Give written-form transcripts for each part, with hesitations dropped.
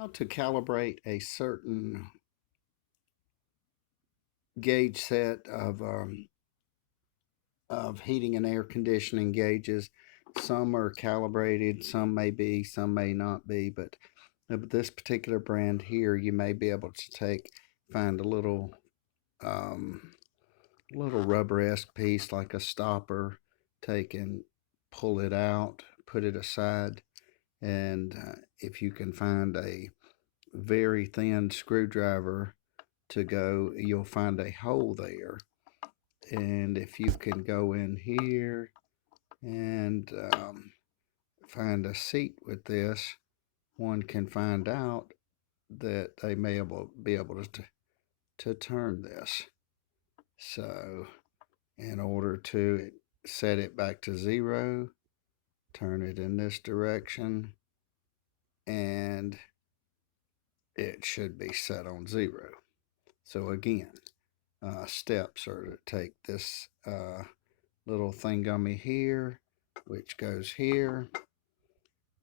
How to calibrate a certain gauge set of heating and air conditioning gauges. Some are calibrated, some may be, some may not be, but this particular brand here, you may be able to find a um, little rubber-esque piece like a stopper, take and pull it out, put it aside, and if you can find a very thin screwdriver to go, you'll find a hole there. And if you can go in here and find a seat with this, one can find out that they may be able to turn this. So in order to set it back to 0, turn it in this direction, and it should be set on 0. So again, steps are to take this little thingummy here, which goes here,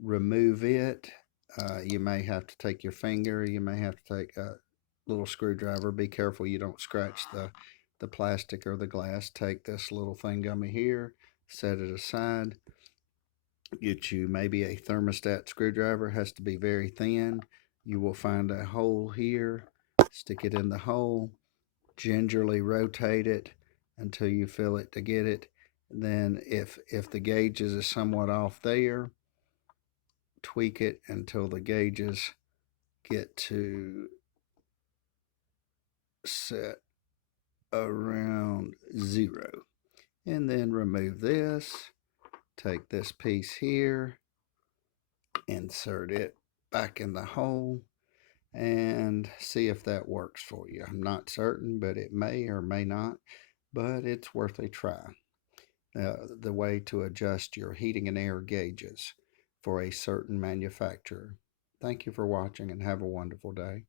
remove it. You may have to take your finger, you may have to take a little screwdriver. Be careful you don't scratch the plastic or the glass. Take this little thingummy here, set it aside. Get you maybe a thermostat screwdriver, has to be very thin. You will find a hole here, stick it in the hole, gingerly rotate it until you feel it to get it. Then if the gauges is somewhat off there, tweak it until the gauges get to set around 0. And then remove this, take this piece here, insert it back in the hole, and see if that works for you. I'm not certain, but it may or may not, but it's worth a try. The way to adjust your heating and air gauges for a certain manufacturer. Thank you for watching and have a wonderful day.